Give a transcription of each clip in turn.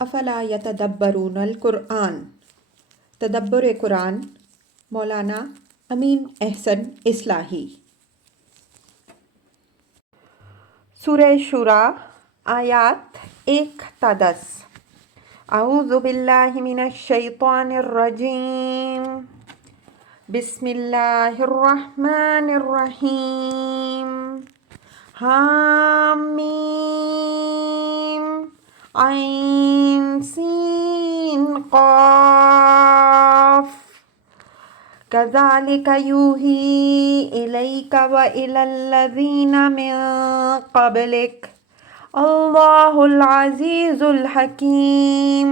افلا یتدبرون القرآن، تدبر قرآن، مولانا امین احسن اصلاحی۔ سورہ شورى آیات 1 تا 10۔ اعوذ باللہ من الشیطان الرجیم، بسم اللہ الرحمن الرحیم۔ حامیم عین سین قاف، کذالک یوحی الیک وإلی الذین من قبلک، اللہ العزیز الحکیم،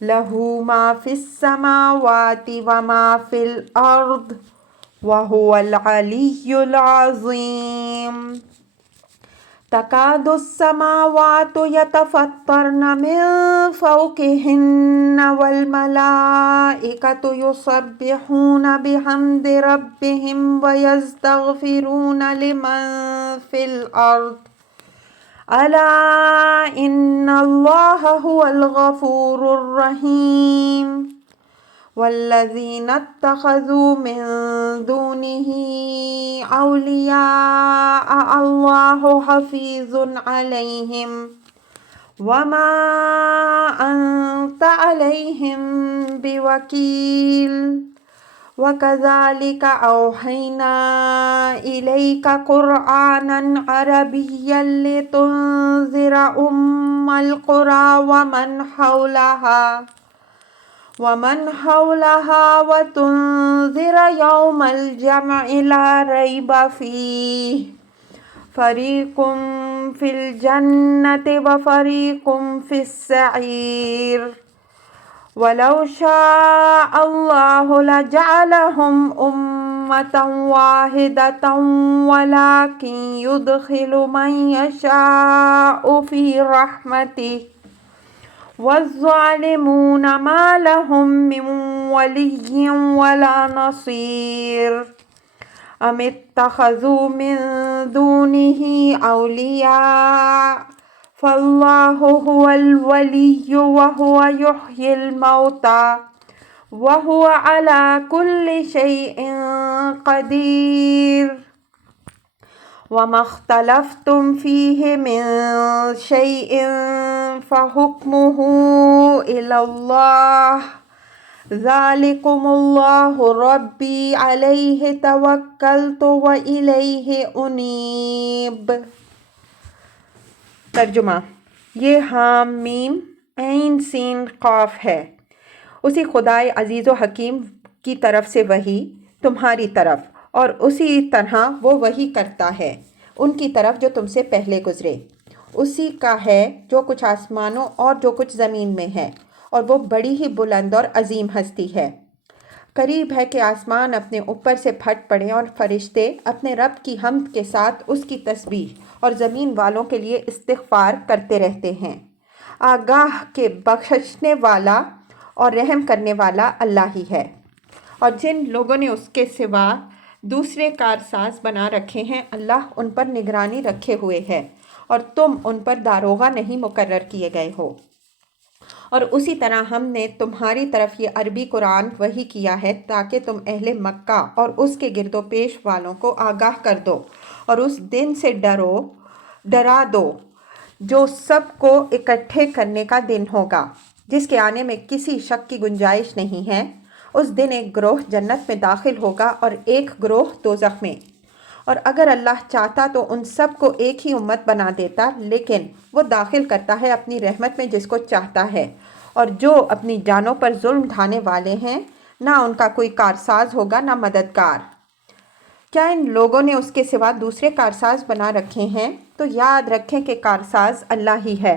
لہ ما فی السماوات وما فی الارض وہو العلی العظیم۔ تکاد السماوات یتفطرن من فوقہن والملائکۃ یسبحون بحمد ربہم ویستغفرون لمن فی الارض، الا ان اللہ هو الغفور الرحیم۔ والذین اتخذوا من دونہ اولیاء اللہ حفیظ علیہم وما انت علیہم بوکیل، وکذالک اوحینا الیک قرآنا عربیا لتنذر ام القری ومن حولها وتنذر یوم الجمع لا ریب فیہ، فریق فی الجنۃ وفریق فی السعیر۔ ولو شاء اللہ لجعلہم امۃ واحدۃ ولکن یدخل من یشاء فی رحمتہ، والظالمون ما لهم من ولی ولا نصیر۔ ام اتخذوا من دونہ اولیاء فاللہ هو الولی وهو یحیی الموتى وهو علی کل شیء قدیر۔ وما اختلفتم فیہ من شیء فحکمہ الی اللہ، ذالکم اللہ ربی علیہ توکلت وإلیہ انیب۔ ترجمہ: یہ حام میم عین سین قاف ہے، اسی خدائے عزیز و حکیم کی طرف سے وحی تمہاری طرف، اور اسی طرح وہ وحی کرتا ہے ان کی طرف جو تم سے پہلے گزرے۔ اسی کا ہے جو کچھ آسمانوں اور جو کچھ زمین میں ہے، اور وہ بڑی ہی بلند اور عظیم ہستی ہے۔ قریب ہے کہ آسمان اپنے اوپر سے پھٹ پڑے اور فرشتے اپنے رب کی حمد کے ساتھ اس کی تسبیح اور زمین والوں کے لیے استغفار کرتے رہتے ہیں۔ آگاہ کہ بخشنے والا اور رحم کرنے والا اللہ ہی ہے، اور جن لوگوں نے اس کے سوا دوسرے کارساز بنا رکھے ہیں اللہ ان پر نگرانی رکھے ہوئے ہے، اور تم ان پر داروغہ نہیں مقرر کیے گئے ہو۔ اور اسی طرح ہم نے تمہاری طرف یہ عربی قرآن وحی کیا ہے تاکہ تم اہل مکہ اور اس کے گرد و پیش والوں کو آگاہ کر دو، اور اس دن سے ڈرا دو جو سب کو اکٹھے کرنے کا دن ہوگا، جس کے آنے میں کسی شک کی گنجائش نہیں ہے۔ اس دن ایک گروہ جنت میں داخل ہوگا اور ایک گروہ دوزخ میں، اور اگر اللہ چاہتا تو ان سب کو ایک ہی امت بنا دیتا، لیکن وہ داخل کرتا ہے اپنی رحمت میں جس کو چاہتا ہے، اور جو اپنی جانوں پر ظلم ڈھانے والے ہیں نہ ان کا کوئی کارساز ہوگا نہ مددگار۔ کیا ان لوگوں نے اس کے سوا دوسرے کارساز بنا رکھے ہیں؟ تو یاد رکھیں کہ کارساز اللہ ہی ہے،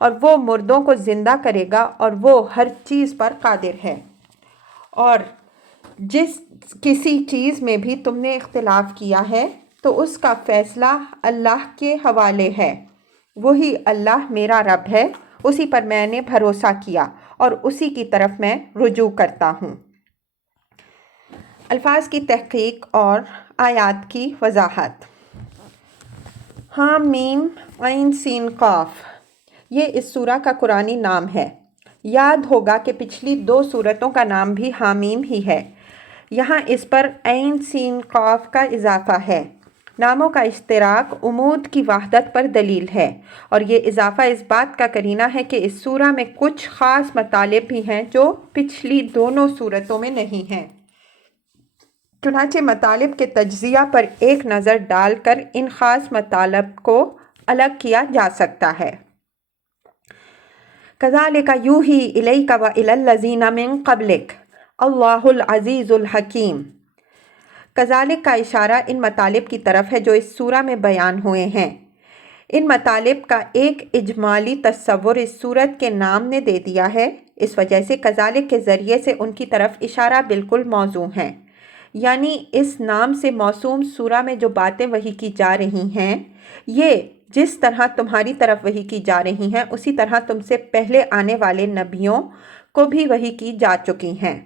اور وہ مردوں کو زندہ کرے گا اور وہ ہر چیز پر قادر ہے۔ اور جس کسی چیز میں بھی تم نے اختلاف کیا ہے تو اس کا فیصلہ اللہ کے حوالے ہے۔ وہی اللہ میرا رب ہے، اسی پر میں نے بھروسہ کیا اور اسی کی طرف میں رجوع کرتا ہوں۔ الفاظ کی تحقیق اور آیات کی وضاحت۔ حامیم عین سین قاف، یہ اس سورہ کا قرآنی نام ہے۔ یاد ہوگا کہ پچھلی 2 سورتوں کا نام بھی حامیم ہی ہے۔ یہاں اس پر عین سین قاف کا اضافہ ہے۔ ناموں کا اشتراک عمود کی وحدت پر دلیل ہے، اور یہ اضافہ اس بات کا قرینہ ہے کہ اس سورہ میں کچھ خاص مطالب بھی ہیں جو پچھلی دونوں سورتوں میں نہیں ہیں۔ چنانچہ مطالب کے تجزیہ پر ایک نظر ڈال کر ان خاص مطالب کو الگ کیا جا سکتا ہے۔ كَذَلِكَ يُوحِي إِلَيْكَ وَإِلَى الَّذِينَ مِن قَبْلِكَ اللَّهُ الْعَزِيزُ الْحَكِيمُ۔ کذالک کا اشارہ ان مطالب کی طرف ہے جو اس سورہ میں بیان ہوئے ہیں۔ ان مطالب کا ایک اجمالی تصور اس سورت کے نام نے دے دیا ہے، اس وجہ سے کذالک کے ذریعے سے ان کی طرف اشارہ بالکل موزوں ہے۔ یعنی اس نام سے موسوم سورہ میں جو باتیں وحی کی جا رہی ہیں، یہ جس طرح تمہاری طرف وحی کی جا رہی ہیں اسی طرح تم سے پہلے آنے والے نبیوں کو بھی وحی کی جا چکی ہیں۔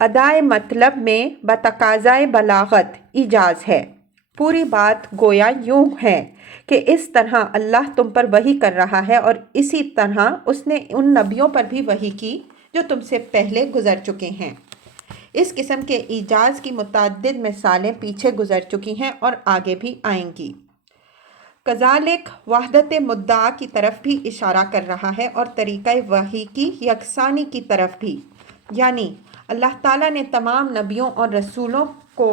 ادائے مطلب میں بتقاضائے بلاغت ایجاز ہے۔ پوری بات گویا یوں ہے کہ اس طرح اللہ تم پر وحی کر رہا ہے، اور اسی طرح اس نے ان نبیوں پر بھی وحی کی جو تم سے پہلے گزر چکے ہیں۔ اس قسم کے ایجاز کی متعدد مثالیں پیچھے گزر چکی ہیں اور آگے بھی آئیں گی۔ کذالک وحدت مدعا کی طرف بھی اشارہ کر رہا ہے اور طریقہ وحی کی یکسانی کی طرف بھی، یعنی اللہ تعالیٰ نے تمام نبیوں اور رسولوں کو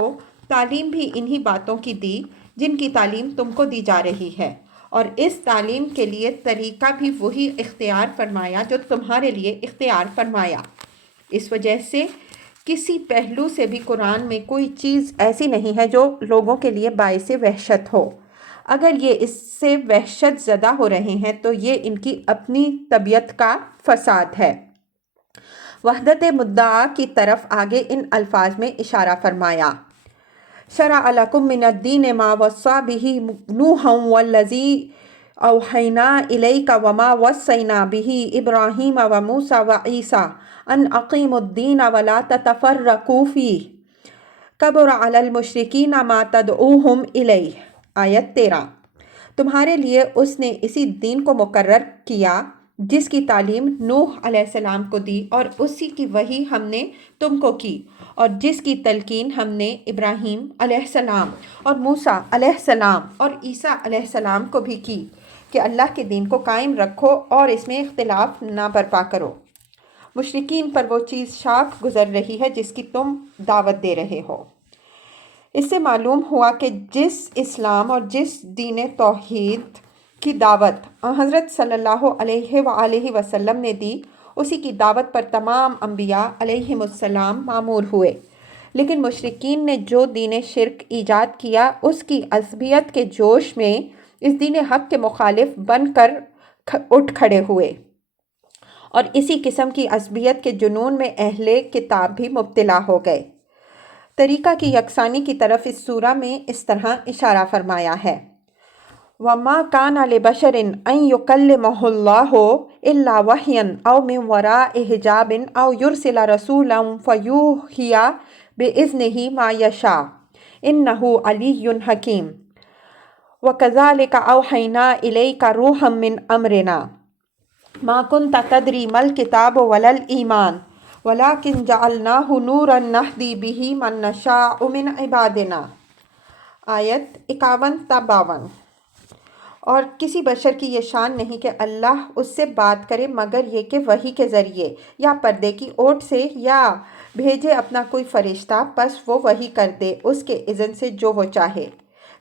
تعلیم بھی انہی باتوں کی دی جن کی تعلیم تم کو دی جا رہی ہے، اور اس تعلیم کے لیے طریقہ بھی وہی اختیار فرمایا جو تمہارے لیے اختیار فرمایا۔ اس وجہ سے کسی پہلو سے بھی قرآن میں کوئی چیز ایسی نہیں ہے جو لوگوں کے لیے باعث وحشت ہو۔ اگر یہ اس سے وحشت زدہ ہو رہے ہیں تو یہ ان کی اپنی طبیعت کا فساد ہے۔ وحدت مدعا کی طرف آگے ان الفاظ میں اشارہ فرمایا: شرع لکم من الدین ما وصی بہ نوحا والذی اوحینا الیک وما وصینا بہ ابراہیم وموسیٰ وعیسیٰ ان اقیموا الدین ولا تتفرقوا فیہ کبر علی المشرکین ما تدعوہم الیہ۔ آیت 13۔ تمہارے لیے اس نے اسی دین کو مقرر کیا جس کی تعلیم نوح علیہ السلام کو دی، اور اسی کی وحی ہم نے تم کو کی، اور جس کی تلقین ہم نے ابراہیم علیہ السلام اور موسیٰ علیہ السلام اور عیسیٰ علیہ السلام کو بھی کی کہ اللہ کے دین کو قائم رکھو اور اس میں اختلاف نہ برپا کرو۔ مشرکین پر وہ چیز شاق گزر رہی ہے جس کی تم دعوت دے رہے ہو۔ اس سے معلوم ہوا کہ جس اسلام اور جس دین توحید کی دعوت حضرت صلی اللہ علیہ وآلہ وسلم نے دی، اسی کی دعوت پر تمام انبیاء علیہم السلام مامور ہوئے، لیکن مشرکین نے جو دین شرک ایجاد کیا اس کی عصبیت کے جوش میں اس دین حق کے مخالف بن کر اٹھ کھڑے ہوئے، اور اسی قسم کی عصبیت کے جنون میں اہل کتاب بھی مبتلا ہو گئے۔ طریقہ کی یکسانی کی طرف اس سورہ میں اس طرح اشارہ فرمایا ہے: وَمَا كَانَ لِبَشَرٍ أَن يُكَلِّمَهُ اللَّهُ إِلَّا وَحْيًا أَوْ مِن وَرَاءِ حِجَابٍ أَوْ يُرْسِلَ رَسُولًا فَيُوحِيَ بِإِذْنِهِ مَا يَشَاءُ إِنَّهُ عَلِيٌّ حَكِيمٌ وَكَذَلِكَ أَوْحَيْنَا إِلَيْكَ رُوحًا مِّنْ أَمْرِنَا مَا كُنْتَ تَدْرِي مَا الْكِتَابُ وَلَا الْإِيمَانُ وَلَكِنْ جَعَلْنَاهُ نُورًا نَهْدِي بِهِ مَن نَّشَاءُ مِنْ عِبَادِنَا۔ آیت 51 تا 52۔ اور کسی بشر کی یہ شان نہیں کہ اللہ اس سے بات کرے مگر یہ کہ وحی کے ذریعے یا پردے کی اوٹ سے یا بھیجے اپنا کوئی فرشتہ، پس وہ وحی کر دے اس کے اذن سے جو وہ چاہے۔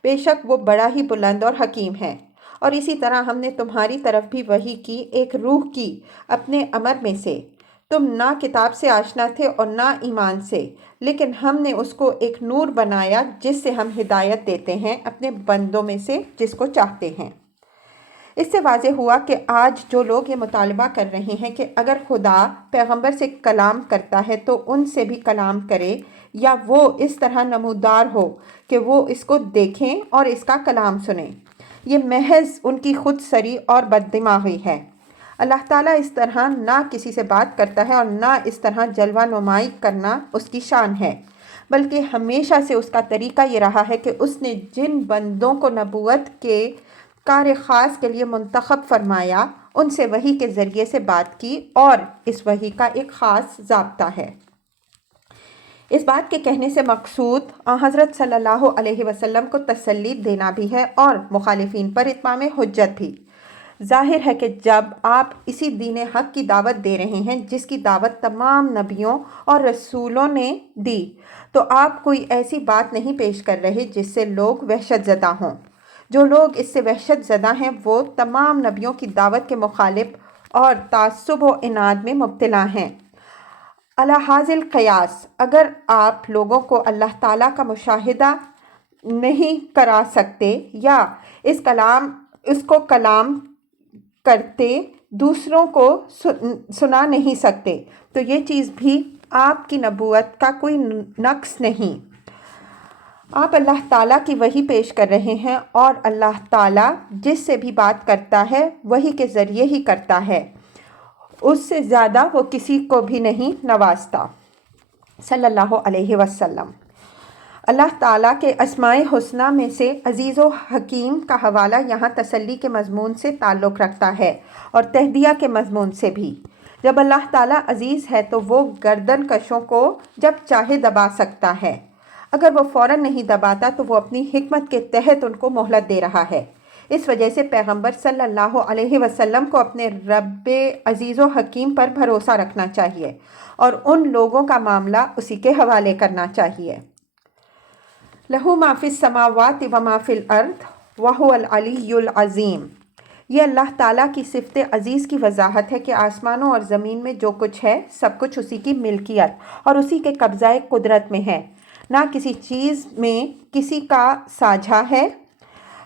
بے شک وہ بڑا ہی بلند اور حکیم ہے۔ اور اسی طرح ہم نے تمہاری طرف بھی وحی کی ایک روح کی اپنے امر میں سے، تم نہ کتاب سے آشنا تھے اور نہ ایمان سے، لیکن ہم نے اس کو ایک نور بنایا جس سے ہم ہدایت دیتے ہیں اپنے بندوں میں سے جس کو چاہتے ہیں۔ اس سے واضح ہوا کہ آج جو لوگ یہ مطالبہ کر رہے ہیں کہ اگر خدا پیغمبر سے کلام کرتا ہے تو ان سے بھی کلام کرے، یا وہ اس طرح نمودار ہو کہ وہ اس کو دیکھیں اور اس کا کلام سنیں، یہ محض ان کی خود سری اور بد دماغی ہے۔ اللہ تعالیٰ اس طرح نہ کسی سے بات کرتا ہے اور نہ اس طرح جلوہ نمائی کرنا اس کی شان ہے، بلکہ ہمیشہ سے اس کا طریقہ یہ رہا ہے کہ اس نے جن بندوں کو نبوت کے کار خاص کے لیے منتخب فرمایا ان سے وحی کے ذریعے سے بات کی، اور اس وحی کا ایک خاص ضابطہ ہے۔ اس بات کے کہنے سے مقصود حضرت صلی اللہ علیہ وسلم کو تسلی دینا بھی ہے اور مخالفین پر اتمام حجت بھی۔ ظاہر ہے کہ جب آپ اسی دین حق کی دعوت دے رہے ہیں جس کی دعوت تمام نبیوں اور رسولوں نے دی، تو آپ کوئی ایسی بات نہیں پیش کر رہے جس سے لوگ وحشت زدہ ہوں۔ جو لوگ اس سے وحشت زدہ ہیں وہ تمام نبیوں کی دعوت کے مخالف اور تعصب و عناد میں مبتلا ہیں۔ علی ھذا القیاس، اگر آپ لوگوں کو اللہ تعالیٰ کا مشاہدہ نہیں کرا سکتے یا اس کو کلام کرتے دوسروں کو سنا نہیں سکتے، تو یہ چیز بھی آپ کی نبوت کا کوئی نقص نہیں۔ آپ اللہ تعالیٰ کی وحی پیش کر رہے ہیں، اور اللہ تعالیٰ جس سے بھی بات کرتا ہے وحی کے ذریعے ہی کرتا ہے، اس سے زیادہ وہ کسی کو بھی نہیں نوازتا۔ صلی اللہ علیہ وسلم۔ اللہ تعالیٰ کے اسماء حسنیٰ میں سے عزیز و حکیم کا حوالہ یہاں تسلی کے مضمون سے تعلق رکھتا ہے اور تہدیہ کے مضمون سے بھی۔ جب اللہ تعالیٰ عزیز ہے تو وہ گردن کشوں کو جب چاہے دبا سکتا ہے۔ اگر وہ فوراً نہیں دباتا تو وہ اپنی حکمت کے تحت ان کو مہلت دے رہا ہے۔ اس وجہ سے پیغمبر صلی اللہ علیہ وسلم کو اپنے رب عزیز و حکیم پر بھروسہ رکھنا چاہیے اور ان لوگوں کا معاملہ اسی کے حوالے کرنا چاہیے۔ لہو ما فی السماوات و ما فی الارض وہو العلی العظیم۔ یہ اللہ تعالیٰ کی صفت عزیز کی وضاحت ہے کہ آسمانوں اور زمین میں جو کچھ ہے سب کچھ اسی کی ملکیت اور اسی کے قبضہ قدرت میں ہے۔ نہ کسی چیز میں کسی کا ساجھا ہے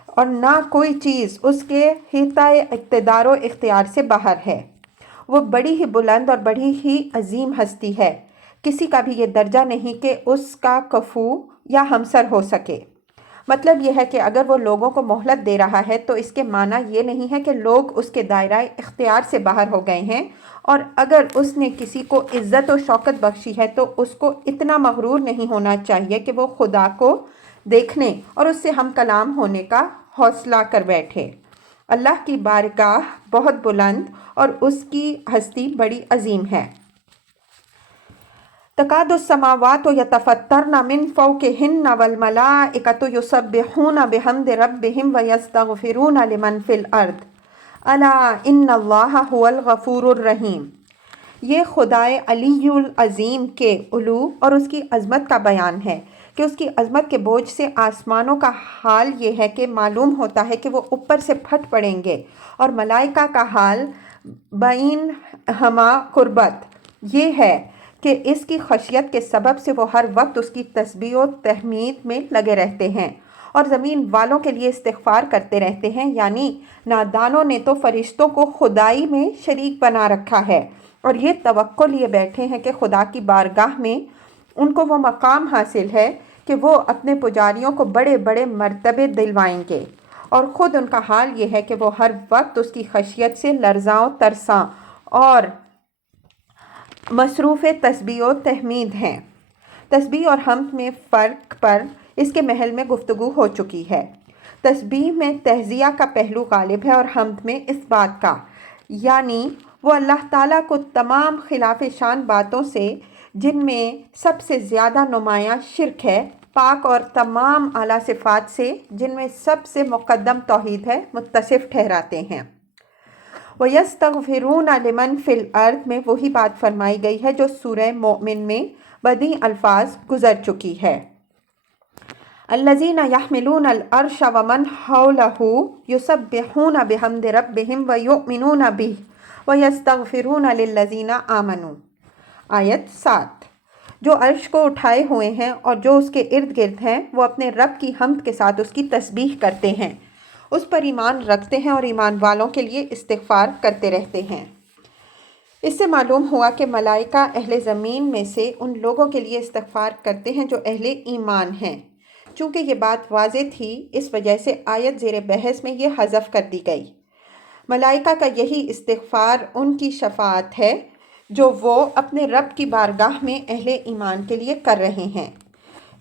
اور نہ کوئی چیز اس کے حیطۂ اقتدار و اختیار سے باہر ہے۔ وہ بڑی ہی بلند اور بڑی ہی عظیم ہستی ہے، کسی کا بھی یہ درجہ نہیں کہ اس کا کفو یا ہمسر ہو سکے۔ مطلب یہ ہے کہ اگر وہ لوگوں کو مہلت دے رہا ہے تو اس کے معنی یہ نہیں ہے کہ لوگ اس کے دائرہ اختیار سے باہر ہو گئے ہیں، اور اگر اس نے کسی کو عزت و شوکت بخشی ہے تو اس کو اتنا مغرور نہیں ہونا چاہیے کہ وہ خدا کو دیکھنے اور اس سے ہم کلام ہونے کا حوصلہ کر بیٹھے۔ اللہ کی بارگاہ بہت بلند اور اس کی ہستی بڑی عظیم ہے۔ تکاد السماوات یتفطرن من فوقہن والملائکۃ یسبحون بحمد ربہم ویستغفرون لمن فی الارض الا ان اللہ هو الغفور الرحیم۔ یہ خدائے علی العظیم کے علو اور اس کی عظمت کا بیان ہے کہ اس کی عظمت کے بوجھ سے آسمانوں کا حال یہ ہے کہ معلوم ہوتا ہے کہ وہ اوپر سے پھٹ پڑیں گے، اور ملائکہ کا حال بین ہما قربت یہ ہے کہ اس کی خشیت کے سبب سے وہ ہر وقت اس کی تسبیح و تحمید میں لگے رہتے ہیں اور زمین والوں کے لیے استغفار کرتے رہتے ہیں، یعنی نادانوں نے تو فرشتوں کو خدائی میں شریک بنا رکھا ہے اور یہ توقع لیے بیٹھے ہیں کہ خدا کی بارگاہ میں ان کو وہ مقام حاصل ہے کہ وہ اپنے پجاریوں کو بڑے بڑے مرتبے دلوائیں گے، اور خود ان کا حال یہ ہے کہ وہ ہر وقت اس کی خشیت سے لرزاں و ترساں اور مصروف تسبیح و تحمید ہیں۔ تسبیح اور حمد میں فرق پر اس کے محل میں گفتگو ہو چکی ہے۔ تسبیح میں تہزیہ کا پہلو غالب ہے اور حمد میں اس بات کا، یعنی وہ اللہ تعالیٰ کو تمام خلاف شان باتوں سے، جن میں سب سے زیادہ نمایاں شرک ہے، پاک اور تمام اعلیٰ صفات سے، جن میں سب سے مقدم توحید ہے، متصف ٹھہراتے ہیں۔ وَيَسْتَغْفِرُونَ لِمَنْ فِي الْأَرْضِ میں وہی بات فرمائی گئی ہے جو سورہ مومن میں بدیع الفاظ گزر چکی ہے۔ الَّذِينَ يَحْمِلُونَ الْعَرْشَ وَمَنْ حَوْلَهُ يُسَبِّحُونَ بِحَمْدِ رَبِّهِمْ وَيُؤْمِنُونَ بِهِ وَيَسْتَغْفِرُونَ لِلَّذِينَ آمَنُوا۔ آیت 7۔ جو عرش کو اٹھائے ہوئے ہیں اور جو اس کے ارد گرد ہیں، وہ اپنے رب کی حمد کے ساتھ اس کی تسبیح کرتے ہیں، اس پر ایمان رکھتے ہیں اور ایمان والوں کے لیے استغفار کرتے رہتے ہیں۔ اس سے معلوم ہوا کہ ملائکہ اہل زمین میں سے ان لوگوں کے لیے استغفار کرتے ہیں جو اہل ایمان ہیں۔ چونکہ یہ بات واضح تھی، اس وجہ سے آیت زیر بحث میں یہ حذف کر دی گئی۔ ملائکہ کا یہی استغفار ان کی شفاعت ہے جو وہ اپنے رب کی بارگاہ میں اہل ایمان کے لیے کر رہے ہیں۔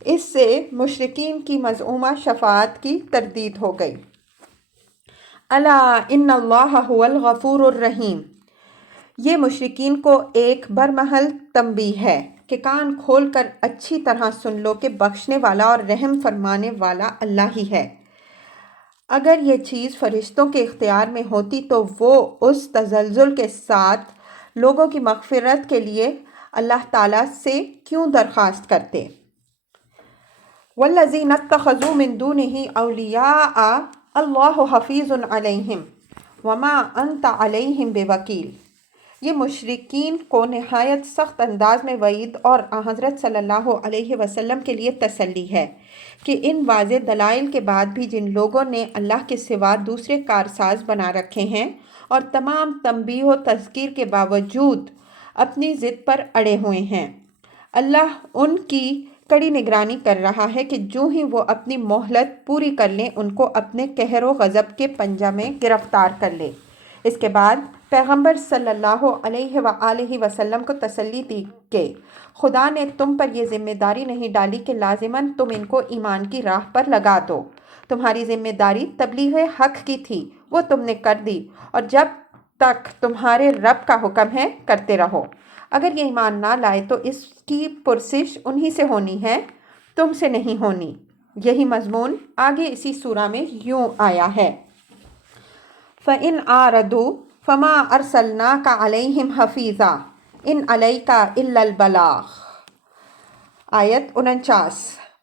اس سے مشرکین کی مزعومہ شفاعت کی تردید ہو گئی۔ الا ان اللہ هو الغفور الرحیم۔ یہ مشرکین کو ایک برمحل تنبیہ ہے کہ کان کھول کر اچھی طرح سن لو کہ بخشنے والا اور رحم فرمانے والا اللہ ہی ہے۔ اگر یہ چیز فرشتوں کے اختیار میں ہوتی تو وہ اس تزلزل کے ساتھ لوگوں کی مغفرت کے لیے اللہ تعالیٰ سے کیوں درخواست کرتے؟ وَالَّذِينَ اتَّخَذُوا مِن دُونِهِ أَوْلِيَاءَ اللَّهُ حَفِيظٌ عَلَيْهِمْ وَمَا أَنْتَ عَلَيْهِمْ بِوَكِيلٍ۔ یہ مشرکین کو نہایت سخت انداز میں وعید اور حضرت صلی اللہ علیہ وسلم کے لیے تسلی ہے کہ ان واضح دلائل کے بعد بھی جن لوگوں نے اللہ کے سوا دوسرے کارساز بنا رکھے ہیں اور تمام تنبیہ و تذکیر کے باوجود اپنی ضد پر اڑے ہوئے ہیں، اللہ ان کی کڑی نگرانی کر رہا ہے کہ جو ہی وہ اپنی مہلت پوری کر لیں ان کو اپنے قہر و غضب کے پنجہ میں گرفتار کر لے۔ اس کے بعد پیغمبر صلی اللہ علیہ وآلہ وسلم کو تسلی دی کہ خدا نے تم پر یہ ذمہ داری نہیں ڈالی کہ لازماً تم ان کو ایمان کی راہ پر لگا دو۔ تمہاری ذمہ داری تبلیغ حق کی تھی، وہ تم نے کر دی، اور جب تک تمہارے رب کا حکم ہے کرتے رہو۔ اگر یہ ایمان نہ لائے تو اس کی پرسش انہی سے ہونی ہے، تم سے نہیں ہونی۔ یہی مضمون آگے اسی سورہ میں یوں آیا ہے، فَإِنْ أَعْرَضُوا فَمَا أَرْسَلْنَاكَ عَلَيْهِمْ حَفِيظًا إِنْ عَلَيْكَ إِلَّا الْبَلَاغُ۔ آیت 49۔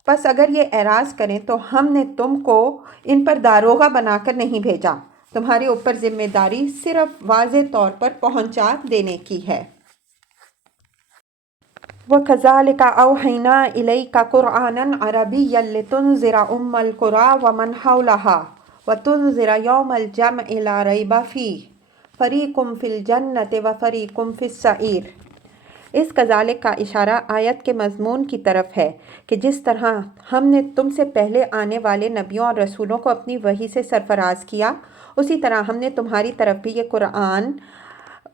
بس اگر یہ اعراض کریں تو ہم نے تم کو ان پر داروغہ بنا کر نہیں بھیجا، تمہارے اوپر ذمہ داری صرف واضح طور پر پہنچا دینے کی ہے۔ وَكَذَلِكَ أَوْحَيْنَا إِلَيْكَ قُرْآنًا عَرَبِيًّا لِتُنذِرَ أُمَّ الْقُرَىٰ وَمَنْ حَوْلَهَا وَتُنذِرَ يَوْمَ الْجَمْعِ لَا رَيْبَ فِيهِ فَرِيقٌ فِي الْجَنَّةِ وَفَرِيقٌ فِي السَّعِيرِ۔ اس کذالک کا اشارہ آیت کے مضمون کی طرف ہے کہ جس طرح ہم نے تم سے پہلے آنے والے نبیوں اور رسولوں کو اپنی وحی سے سرفراز کیا، اسی طرح ہم نے تمہاری طرف بھی یہ قرآن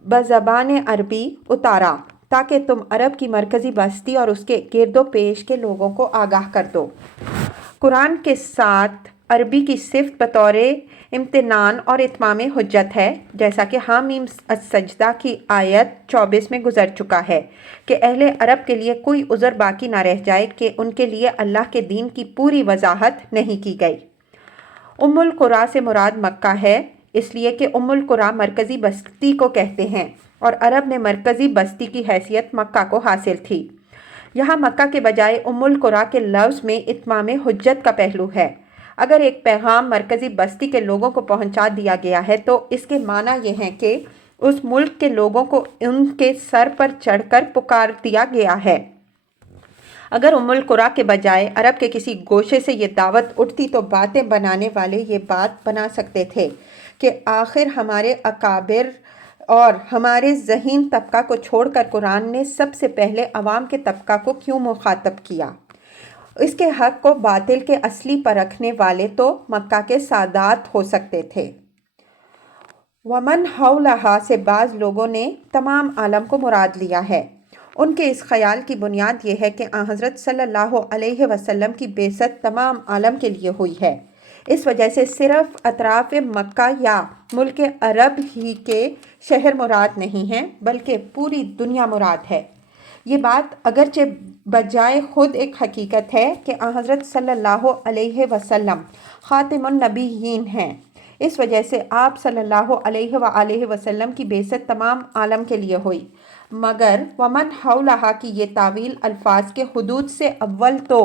بزبان عربی اتارا تاکہ تم عرب کی مرکزی بستی اور اس کے گرد و پیش کے لوگوں کو آگاہ کر دو۔ قرآن کے ساتھ عربی کی صفت بطور امتنان اور اتمام حجت ہے، جیسا کہ حامیم السجدہ کی آیت 24 میں گزر چکا ہے کہ اہل عرب کے لیے کوئی عذر باقی نہ رہ جائے کہ ان کے لیے اللہ کے دین کی پوری وضاحت نہیں کی گئی۔ ام القریٰ سے مراد مکہ ہے، اس لیے کہ ام القریٰ مرکزی بستی کو کہتے ہیں اور عرب میں مرکزی بستی کی حیثیت مکہ کو حاصل تھی۔ یہاں مکہ کے بجائے ام القریٰ کے لفظ میں اتمام حجت کا پہلو ہے۔ اگر ایک پیغام مرکزی بستی کے لوگوں کو پہنچا دیا گیا ہے تو اس کے معنی یہ ہیں کہ اس ملک کے لوگوں کو ان کے سر پر چڑھ کر پکار دیا گیا ہے۔ اگر ام القریٰ کے بجائے عرب کے کسی گوشے سے یہ دعوت اٹھتی تو باتیں بنانے والے یہ بات بنا سکتے تھے کہ آخر ہمارے اکابر اور ہمارے ذہین طبقہ کو چھوڑ کر قرآن نے سب سے پہلے عوام کے طبقہ کو کیوں مخاطب کیا۔ اس کے حق کو باطل کے اصلی پر رکھنے والے تو مکہ کے سادات ہو سکتے تھے۔ وَمَنْ حَوْلَهَا سے بعض لوگوں نے تمام عالم کو مراد لیا ہے۔ ان کے اس خیال کی بنیاد یہ ہے کہ حضرت صلی اللہ علیہ وسلم کی بعثت تمام عالم کے لیے ہوئی ہے، اس وجہ سے صرف اطراف مکہ یا ملک عرب ہی کے شہر مراد نہیں ہیں بلکہ پوری دنیا مراد ہے۔ یہ بات اگرچہ بجائے خود ایک حقیقت ہے کہ حضرت صلی اللہ علیہ وسلم خاتم النبیین ہیں، اس وجہ سے آپ صلی اللہ علیہ وآلہ وسلم کی بعثت تمام عالم کے لیے ہوئی، مگر ومن حولہا کی یہ تعویل الفاظ کے حدود سے اول تو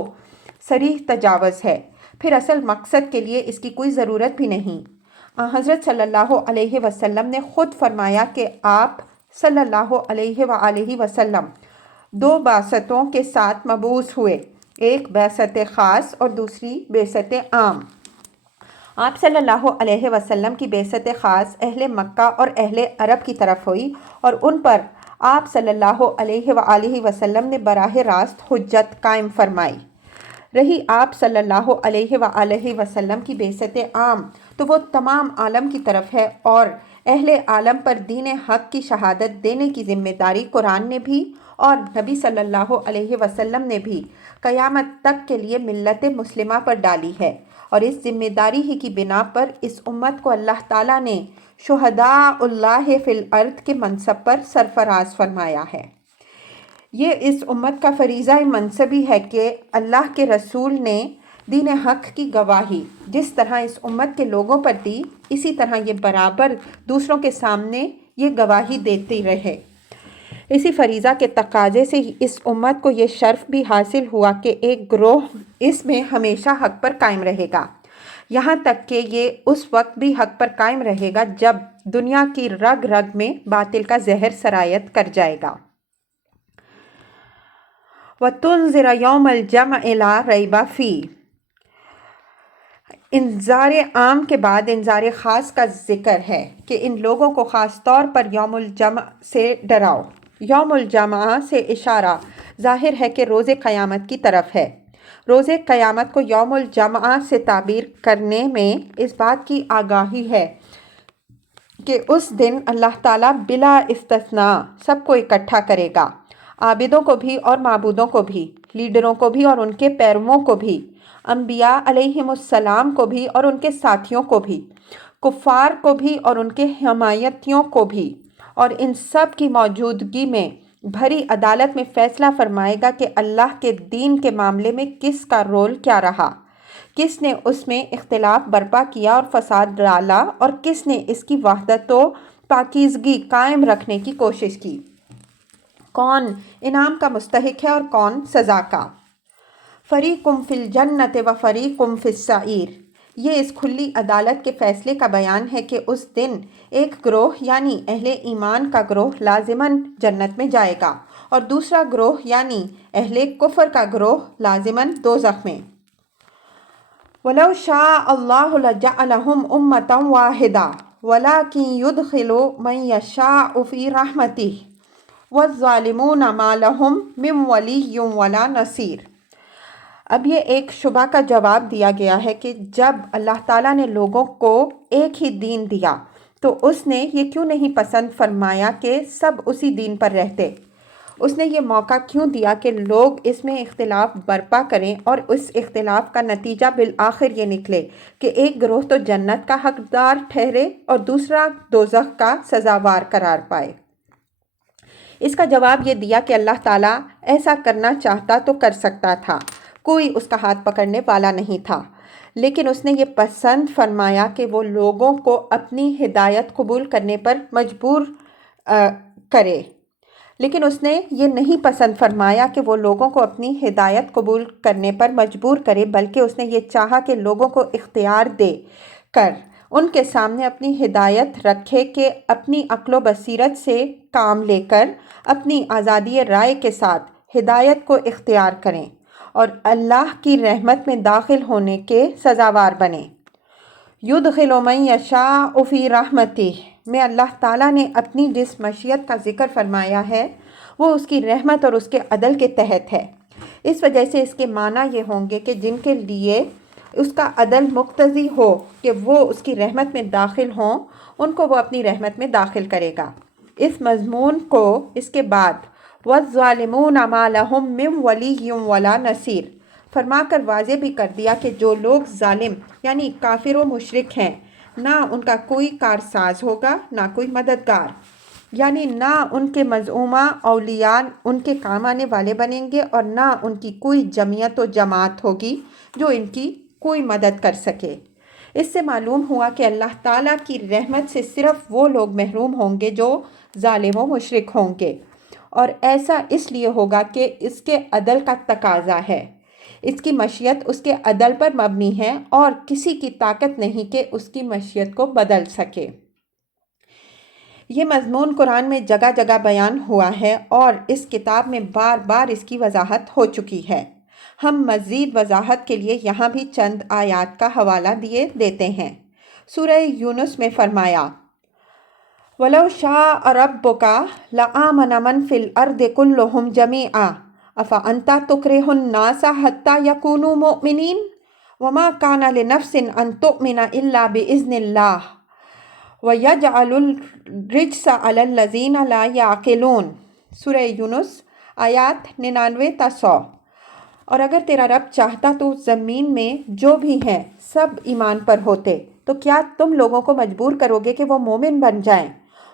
صریح تجاوز ہے، پھر اصل مقصد کے لیے اس کی کوئی ضرورت بھی نہیں۔ حضرت صلی اللہ علیہ وسلم نے خود فرمایا کہ آپ صلی اللہ علیہ وآلہ وسلم دو بعثتوں کے ساتھ مبعوث ہوئے، ایک بعثت خاص اور دوسری بعثت عام۔ آپ صلی اللہ علیہ وسلم کی بعثت خاص اہل مکہ اور اہل عرب کی طرف ہوئی اور ان پر آپ صلی اللہ علیہ وآلہ وسلم نے براہ راست حجت قائم فرمائی۔ رہی آپ صلی اللہ علیہ وآلہ وسلم کی بعثت عام تو وہ تمام عالم کی طرف ہے اور اہل عالم پر دین حق کی شہادت دینے کی ذمہ داری قرآن نے بھی اور نبی صلی اللہ علیہ وسلم نے بھی قیامت تک کے لیے ملت مسلمہ پر ڈالی ہے، اور اس ذمہ داری ہی کی بنا پر اس امت کو اللہ تعالیٰ نے شہداء اللہ فی الارض کے منصب پر سرفراز فرمایا ہے۔ یہ اس امت کا فریضہ منصبی ہے کہ اللہ کے رسول نے دین حق کی گواہی جس طرح اس امت کے لوگوں پر دی، اسی طرح یہ برابر دوسروں کے سامنے یہ گواہی دیتی رہے۔ اسی فریضہ کے تقاضے سے ہی اس امت کو یہ شرف بھی حاصل ہوا کہ ایک گروہ اس میں ہمیشہ حق پر قائم رہے گا، یہاں تک کہ یہ اس وقت بھی حق پر قائم رہے گا جب دنیا کی رگ رگ میں باطل کا زہر سرایت کر جائے گا۔ وَتُنذِرَ يَوْمَ الْجَمْعِ لَا رَيْبَ فِيهِ۔ انذار عام کے بعد انذار خاص کا ذکر ہے کہ ان لوگوں کو خاص طور پر یوم الجمع سے ڈراؤ۔ یوم الجمع سے اشارہ ظاہر ہے کہ روز قیامت کی طرف ہے۔ روز قیامت کو یوم الجمع سے تعبیر کرنے میں اس بات کی آگاہی ہے کہ اس دن اللہ تعالیٰ بلا استثناء سب کو اکٹھا کرے گا، عابدوں کو بھی اور معبودوں کو بھی، لیڈروں کو بھی اور ان کے پیرووں کو بھی، انبیاء علیہم السلام کو بھی اور ان کے ساتھیوں کو بھی، کفار کو بھی اور ان کے حمایتیوں کو بھی، اور ان سب کی موجودگی میں بھری عدالت میں فیصلہ فرمائے گا کہ اللہ کے دین کے معاملے میں کس کا رول کیا رہا، کس نے اس میں اختلاف برپا کیا اور فساد ڈالا، اور کس نے اس کی وحدت و پاکیزگی قائم رکھنے کی کوشش کی، کون انعام کا مستحق ہے اور کون سزا کا۔ فریقم فی الجنت و فریقم فی السعیر، یہ اس کھلی عدالت کے فیصلے کا بیان ہے کہ اس دن ایک گروہ یعنی اہل ایمان کا گروہ لازماً جنت میں جائے گا اور دوسرا گروہ یعنی اہل کفر کا گروہ لازماً دوزخ میں۔ وَلَوْ شَاءَ اللَّهُ لَجَعَلَهُمْ أُمَّةً وَاحِدَةً وَلَكِنْ يُدْخِلُ مَنْ يَشَاءُ فِي رَحْمَتِهِ وَالظَّالِمُونَ مَا لَهُمْ مِنْ وَلِيٍّ وَلَا نَصِيرٍ۔ اب یہ ایک شبہ کا جواب دیا گیا ہے کہ جب اللہ تعالیٰ نے لوگوں کو ایک ہی دین دیا تو اس نے یہ کیوں نہیں پسند فرمایا کہ سب اسی دین پر رہتے؟ اس نے یہ موقع کیوں دیا کہ لوگ اس میں اختلاف برپا کریں اور اس اختلاف کا نتیجہ بالآخر یہ نکلے کہ ایک گروہ تو جنت کا حقدار ٹھہرے اور دوسرا دوزخ کا سزاوار قرار پائے؟ اس کا جواب یہ دیا کہ اللہ تعالیٰ ایسا کرنا چاہتا تو کر سکتا تھا، کوئی اس کا ہاتھ پکڑنے والا نہیں تھا، لیکن اس نے یہ پسند فرمایا کہ وہ لوگوں کو اپنی ہدایت قبول کرنے پر مجبور کرے، لیکن اس نے یہ نہیں پسند فرمایا کہ وہ لوگوں کو اپنی ہدایت قبول کرنے پر مجبور کرے، بلکہ اس نے یہ چاہا کہ لوگوں کو اختیار دے کر ان کے سامنے اپنی ہدایت رکھے کہ اپنی عقل و بصیرت سے کام لے کر اپنی آزادی رائے کے ساتھ ہدایت کو اختیار کریں اور اللہ کی رحمت میں داخل ہونے کے سزاوار بنیں۔ یدخل من یشاء فی رحمتہ میں اللہ تعالیٰ نے اپنی جس مشیت کا ذکر فرمایا ہے وہ اس کی رحمت اور اس کے عدل کے تحت ہے۔ اس وجہ سے اس کے معنی یہ ہوں گے کہ جن کے لیے اس کا عدل مقتضی ہو کہ وہ اس کی رحمت میں داخل ہوں، ان کو وہ اپنی رحمت میں داخل کرے گا۔ اس مضمون کو اس کے بعد وَالظَّالِمُونَ مَا لَهُم مِّن وَلِيٍّ وَلَا نَصِيرٍ فرما کر واضح بھی کر دیا کہ جو لوگ ظالم یعنی کافر و مشرک ہیں، نہ ان کا کوئی کارساز ہوگا نہ کوئی مددگار، یعنی نہ ان کے مزعومہ اولیاء ان کے کام آنے والے بنیں گے اور نہ ان کی کوئی جمعیت و جماعت ہوگی جو ان کی کوئی مدد کر سکے۔ اس سے معلوم ہوا کہ اللہ تعالیٰ کی رحمت سے صرف وہ لوگ محروم ہوں گے جو ظالم و مشرک ہوں گے، اور ایسا اس لیے ہوگا کہ اس کے عدل کا تقاضا ہے، اس کی مشیت اس کے عدل پر مبنی ہے اور کسی کی طاقت نہیں کہ اس کی مشیت کو بدل سکے۔ یہ مضمون قرآن میں جگہ جگہ بیان ہوا ہے اور اس کتاب میں بار بار اس کی وضاحت ہو چکی ہے۔ ہم مزید وضاحت کے لیے یہاں بھی چند آیات کا حوالہ دیتے ہیں۔ سورہ یونس میں فرمایا وَلَوْ شَاءَ رَبُّكَ لَآمَنَ مَنْ فِي الْأَرْضِ كُلُّهُمْ جَمِيعًا أَفَأَنْتَ تُكْرِهُ النَّاسَ حَتَّى يَكُونُوا مُؤْمِنِينَ وَمَا كَانَ لِنَفْسٍ أَن تُؤْمِنَ إِلَّا بِإِذْنِ اللَّهِ وَيَجْعَلُ الرِّجْسَ عَلَى الَّذِينَ لَا يَعْقِلُونَ۔ سورہ یونس آیات 99 تا 100۔ اور اگر تیرا رب چاہتا تو زمین میں جو بھی ہیں سب ایمان پر ہوتے، تو کیا تم لوگوں کو مجبور کرو گے کہ وہ مومن بن جائیں؟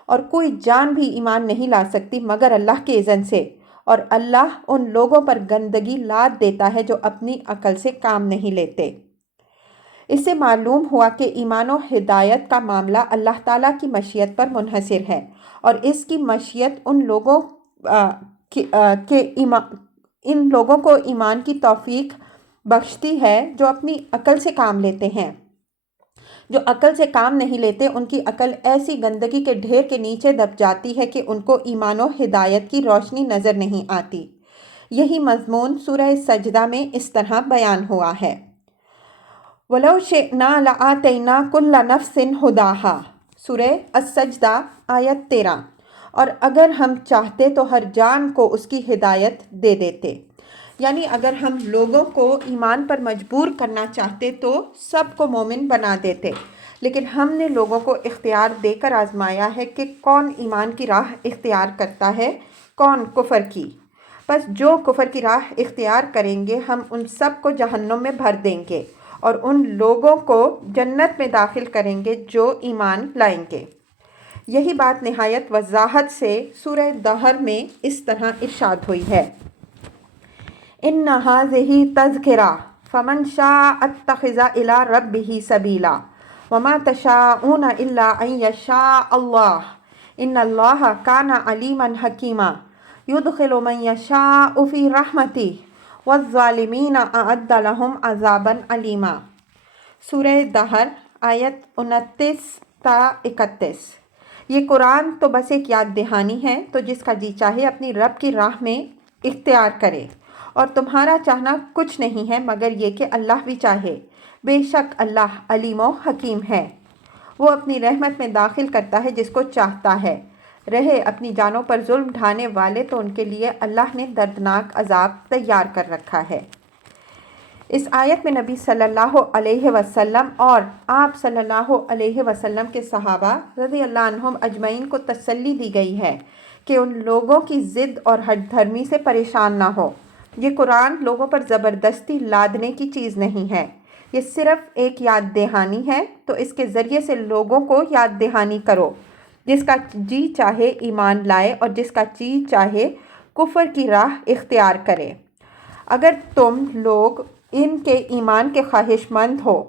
اور کوئی جان بھی ایمان نہیں لا سکتی مگر اللہ کے اذن سے، اور اللہ ان لوگوں پر گندگی لاد دیتا ہے جو اپنی عقل سے کام نہیں لیتے۔ اس سے معلوم ہوا کہ ایمان و ہدایت کا معاملہ اللہ تعالیٰ کی مشیت پر منحصر ہے، اور اس کی مشیت ان لوگوں ان لوگوں کو ایمان کی توفیق بخشتی ہے جو اپنی عقل سے کام لیتے ہیں۔ جو عقل سے کام نہیں لیتے ان کی عقل ایسی گندگی کے ڈھیر کے نیچے دب جاتی ہے کہ ان کو ایمان و ہدایت کی روشنی نظر نہیں آتی۔ یہی مضمون سورہ سجدہ میں اس طرح بیان ہوا ہے۔ وَلَوْ شِئْنَا لَآتَيْنَا كُلَّ نَفْسٍ هُدَاهَا، سورہ السجدہ آیت 13۔ اور اگر ہم چاہتے تو ہر جان کو اس کی ہدایت دے دیتے، یعنی اگر ہم لوگوں کو ایمان پر مجبور کرنا چاہتے تو سب کو مومن بنا دیتے، لیکن ہم نے لوگوں کو اختیار دے کر آزمایا ہے کہ کون ایمان کی راہ اختیار کرتا ہے، کون کفر کی۔ بس جو کفر کی راہ اختیار کریں گے ہم ان سب کو جہنم میں بھر دیں گے، اور ان لوگوں کو جنت میں داخل کریں گے جو ایمان لائیں گے۔ یہی بات نہایت وضاحت سے سورہ دہر میں اس طرح ارشاد ہوئی ہے۔ إِنَّ هَٰذِهِ تَذْكِرَةٌ فَمَن شَاءَ اتَّخَذَ إِلَىٰ رَبِّهِ سَبِيلًا وَمَا تَشَاءُونَ إِلَّا أَن يَشَاءَ اللَّهُ إِنَّ اللَّهَ كَانَ عَلِيمًا حَكِيمًا يُدْخِلُ مَن يَشَاءُ فِي رَحْمَتِهِ وَالظَّالِمِينَ أَعَدَّ لَهُمْ عَذَابًا أَلِيمًا، سورہ دہر آیت 29 تا 31۔ یہ قرآن تو بس ایک یاد دہانی ہے، تو جس کا جی چاہے اپنی رب کی راہ میں اختیار کرے، اور تمہارا چاہنا کچھ نہیں ہے مگر یہ کہ اللہ بھی چاہے۔ بے شک اللہ علیم و حکیم ہے، وہ اپنی رحمت میں داخل کرتا ہے جس کو چاہتا ہے۔ رہے اپنی جانوں پر ظلم ڈھانے والے تو ان کے لیے اللہ نے دردناک عذاب تیار کر رکھا ہے۔ اس آیت میں نبی صلی اللہ علیہ وسلم اور آپ صلی اللہ علیہ وسلم کے صحابہ رضی اللہ عنہم اجمعین کو تسلی دی گئی ہے کہ ان لوگوں کی ضد اور ہٹ دھرمی سے پریشان نہ ہو۔ یہ قرآن لوگوں پر زبردستی لادنے کی چیز نہیں ہے، یہ صرف ایک یاد دہانی ہے، تو اس کے ذریعے سے لوگوں کو یاد دہانی کرو۔ جس کا جی چاہے ایمان لائے اور جس کا جی چاہے کفر کی راہ اختیار کرے۔ اگر تم لوگ ان کے ایمان کے خواہش مند ہو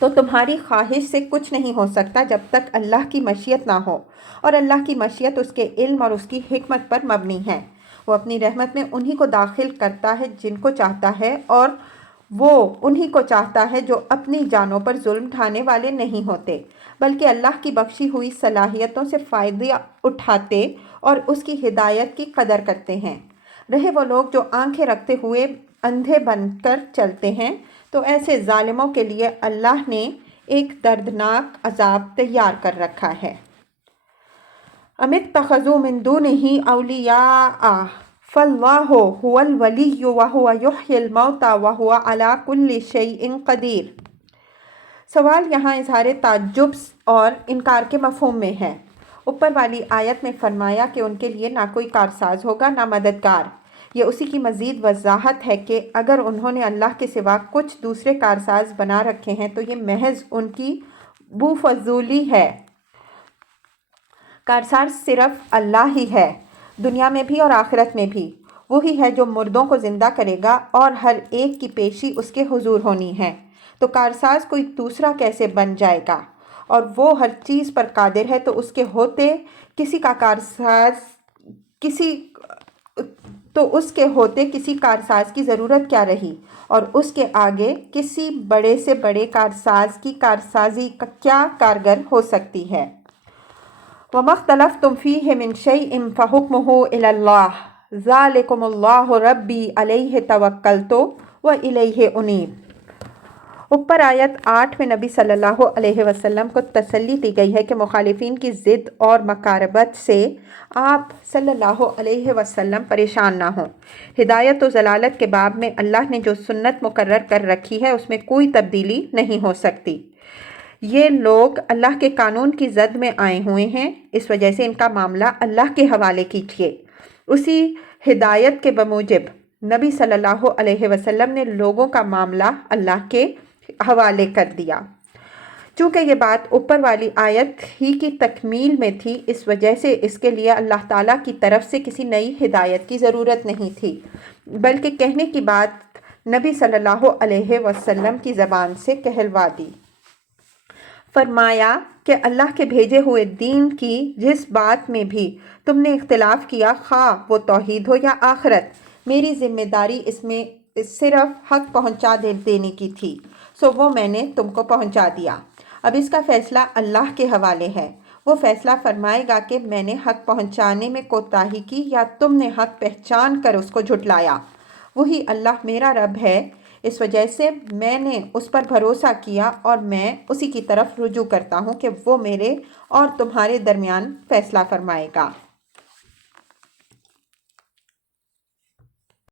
تو تمہاری خواہش سے کچھ نہیں ہو سکتا جب تک اللہ کی مشیت نہ ہو، اور اللہ کی مشیت اس کے علم اور اس کی حکمت پر مبنی ہے۔ وہ اپنی رحمت میں انہی کو داخل کرتا ہے جن کو چاہتا ہے، اور وہ انہی کو چاہتا ہے جو اپنی جانوں پر ظلم ڈھانے والے نہیں ہوتے بلکہ اللہ کی بخشی ہوئی صلاحیتوں سے فائدہ اٹھاتے اور اس کی ہدایت کی قدر کرتے ہیں۔ رہے وہ لوگ جو آنکھیں رکھتے ہوئے اندھے بن کر چلتے ہیں، تو ایسے ظالموں کے لیے اللہ نے ایک دردناک عذاب تیار کر رکھا ہے۔ ام اتخذوا من دونه اولیاء فاللہ هو الولی وهو یحیی الموتى وهو على كل شیء قدیر۔ سوال یہاں اظہار تعجب اور انکار کے مفہوم میں ہے۔ اوپر والی آیت میں فرمایا کہ ان کے لیے نہ کوئی کارساز ہوگا نہ مددگار۔ یہ اسی کی مزید وضاحت ہے کہ اگر انہوں نے اللہ کے سوا کچھ دوسرے کارساز بنا رکھے ہیں تو یہ محض ان کی بوفضولی ہے۔ کارساز صرف اللہ ہی ہے، دنیا میں بھی اور آخرت میں بھی۔ وہی ہے جو مردوں کو زندہ کرے گا اور ہر ایک کی پیشی اس کے حضور ہونی ہے، تو کارساز کوئی دوسرا کیسے بن جائے گا؟ اور وہ ہر چیز پر قادر ہے، تو اس کے ہوتے کسی کارساز کی ضرورت کیا رہی، اور اس کے آگے کسی بڑے سے بڑے کارساز کی کارسازی کیا کارگر ہو سکتی ہے؟ وَمَا اخْتَلَفْتُمْ فِيهِ مِنْ شَيْءٍ فَحُكْمُهُ إِلَى اللَّهِ ذَلِكُمُ اللَّهُ رَبِّي عَلَيْهِ تَوَكَّلْتُ وَإِلَيْهِ أُنِيبُ۔ اوپر آیت 8 میں نبی صلی اللہ علیہ وسلم کو تسلی دی گئی ہے کہ مخالفین کی ضد اور مقاربت سے آپ صلی اللہ علیہ وسلم پریشان نہ ہوں۔ ہدایت و ضلالت کے باب میں اللہ نے جو سنت مقرر کر رکھی ہے اس میں کوئی تبدیلی نہیں ہو سکتی۔ یہ لوگ اللہ کے قانون کی زد میں آئے ہوئے ہیں، اس وجہ سے ان کا معاملہ اللہ کے حوالے کیجیے۔ اسی ہدایت کے بموجب نبی صلی اللہ علیہ وسلم نے لوگوں کا معاملہ اللہ کے حوالے کر دیا۔ چونکہ یہ بات اوپر والی آیت ہی کی تکمیل میں تھی، اس وجہ سے اس کے لیے اللہ تعالیٰ کی طرف سے کسی نئی ہدایت کی ضرورت نہیں تھی، بلکہ کہنے کی بات نبی صلی اللہ علیہ وسلم کی زبان سے کہلوا دی۔ فرمایا کہ اللہ کے بھیجے ہوئے دین کی جس بات میں بھی تم نے اختلاف کیا، خواہ وہ توحید ہو یا آخرت، میری ذمہ داری اس میں صرف حق پہنچا دینے کی تھی، سو وہ میں نے تم کو پہنچا دیا۔ اب اس کا فیصلہ اللہ کے حوالے ہے، وہ فیصلہ فرمائے گا کہ میں نے حق پہنچانے میں کوتاہی کی یا تم نے حق پہچان کر اس کو جھٹلایا۔ وہی اللہ میرا رب ہے، اس وجہ سے میں نے اس پر بھروسہ کیا اور میں اسی کی طرف رجوع کرتا ہوں کہ وہ میرے اور تمہارے درمیان فیصلہ فرمائے گا۔